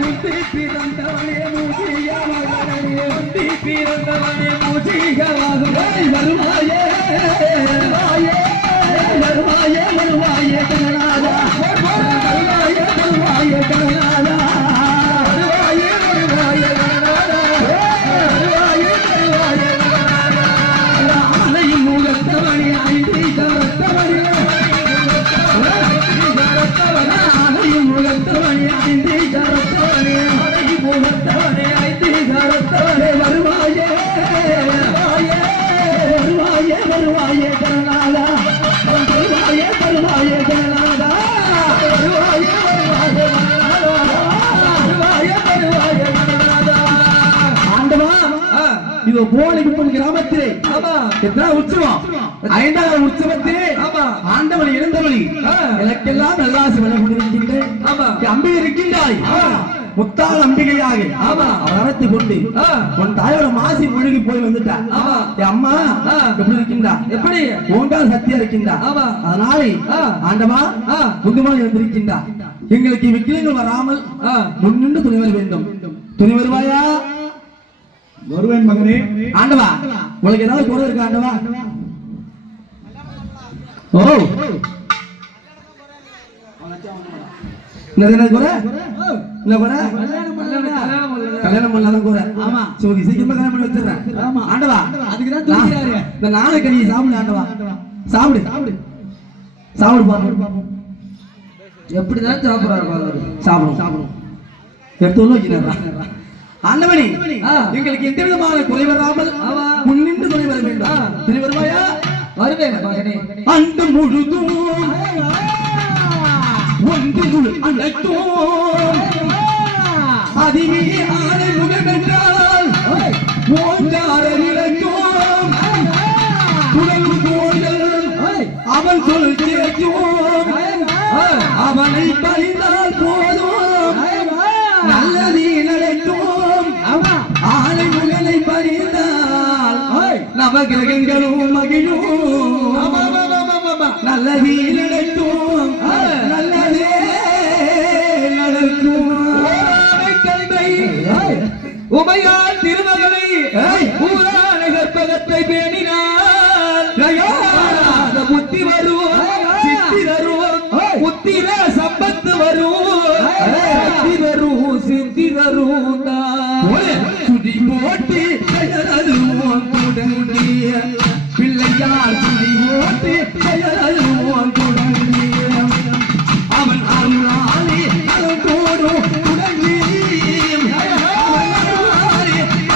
முந்தி பிறந்தவனே மூசிக மகனே முந்தி பிறந்தவனே மூசிக மகனே வருவாயே வருவாயே வருவாயே வருவாயே கனநாதா வருவாயே வருவாயே கனநாதா வருவாயே வருவாயே கனநாதா வருவாயே வருவாயே கனநாதா ஆனையும் முகத்தவனே ஐந்தை கரத்தவனே ஆனையும் முகத்தவனே ஐந்தை கரத்தவனே ஆனையும் முகத்தவனே ஐந்தை கரத்தவனே வருவாயே வருவாயே வருவாயே வருவாயே கனநாதா வருவாயே வருவாயே கனநாதா வருவாயே வருவாயே வருவாயே வருவாயே கனநாதா ஆண்டவா இது போலிக்குப்பம் கிராமத்திலே எத்தனை உற்சவம் 5வது உற்சவத்திலே ஆண்டவன் எழுந்தவழி எனக்கெல்லாம் நல்லாசி வழங்கியிருக்கின்றேன் அம்பிகை இருக்கின்றாய் முத்தாள் அம்பிகையாக வரத்து கொண்டு உன் தாயோட மாசி முழுகி போய் வந்துட்டா அம்மா எப்படி இருக்கின்றா எப்படி உன்கால் சத்தியா இருக்கின்றா அதனால ஆண்டவா முகமாக இருந்திருக்கின்றா எங்களுக்கு விக்கிலங்கள் வராமல் முன்னின்று துணிவர் வேண்டும் துணி வருவாயா வருவேன் மகனே ஆண்டவா உங்களுக்கு ஏதாவது குறை இருக்கா ஆண்டவா ஓ என்ன குறை என்ன குறை கல்யாணம் பண்ணாதான் குறை ஆமா சரி சீக்கிரமா கல்யாணம் பண்ணி வச்சிடுறேன் ஆமா ஆண்டவா அதுக்கு தான் தூக்குறாரு இந்த நாளை கனி சாப்பிடு ஆண்டவா சாப்பிடு சாப்பிடு சாப்பிடு பாப்போம் எப்படிதான் சாப்பிடுறாரு சாப்பிடும் சாப்பிடும் எடுத்து வைக்கிறாரா ஆண்டவனே எங்களுக்கு எந்த விதமான குறை வராமல் முன்னின்று துணை வர வேண்டும் துணை வருவாயா வருவேன் மகனே அந்த முழுதும் ஒன்று அழைத்தோம் அதிலே ஆனை முகம் என்றால் ஓஞ்சார நிலைத்தோம் குடல் கோயில் அவன் சொல் கேட்கும் அவனை பணிந்தால் போதும் நல்லதே நடக்கும் ஆலை முகனை பறிந்தால் நவகிரகங்களும் மகிழும் நல்லதே நடக்கும் நல்லதே நடக்கும் உமையால் திருமகளை ஊரான கற்பகத்தை பேணினார் புத்தி வரும் சித்தி தரும் புத்திர சம்பத்து வரும் சித்தி தரும் சுடி போட்டு குடங்கிய பிள்ளையார் சுடி போட்டு குடங்கிய அவன் அருளாலே அதன் போடும் குடங்கி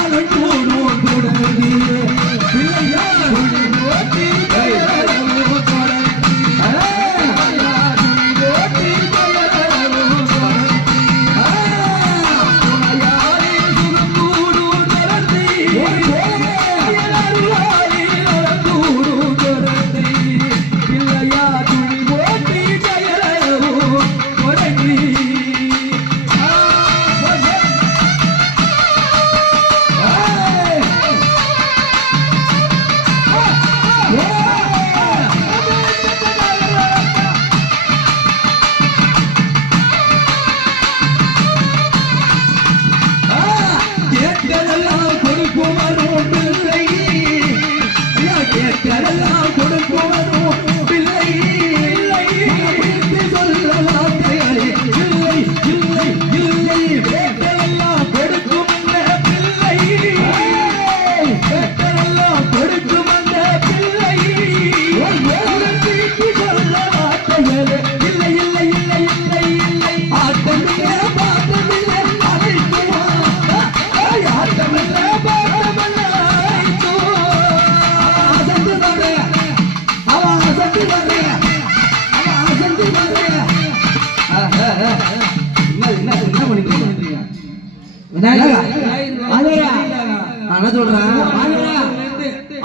அதன் போடும் குடங்கி பிள்ளையார் சுடி போட்டு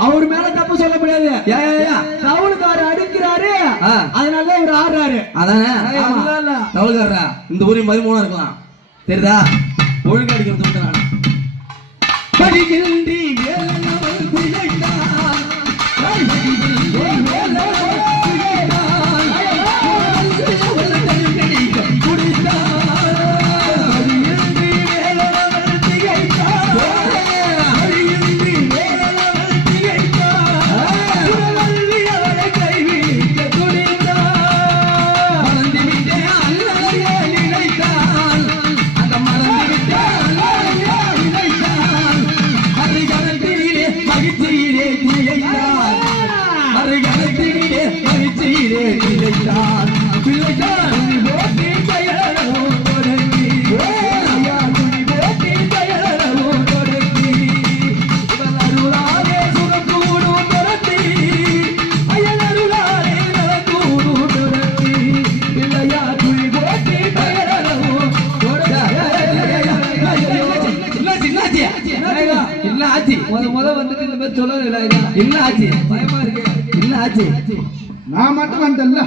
அவர் மேல தப்பு சொல்ல முடியாது. தவுளுக்கார அடிக்கிறாரு, அதனால அவர் ஆடுறாரு. அதானே தவுளுக்காரா இந்த ஊரின் மதிமூணா இருக்கலாம். தெரியுதா? ஒழுங்கு அடிக்கிறது விட்டு நான் படிக்கின்றி ஆச்சு முத வந்துட்டு இந்த மாதிரி சொல்லல என்ன ஆச்சு பயமா இருக்கு என்ன ஆச்சு நான் மட்டும் வந்தேன்ல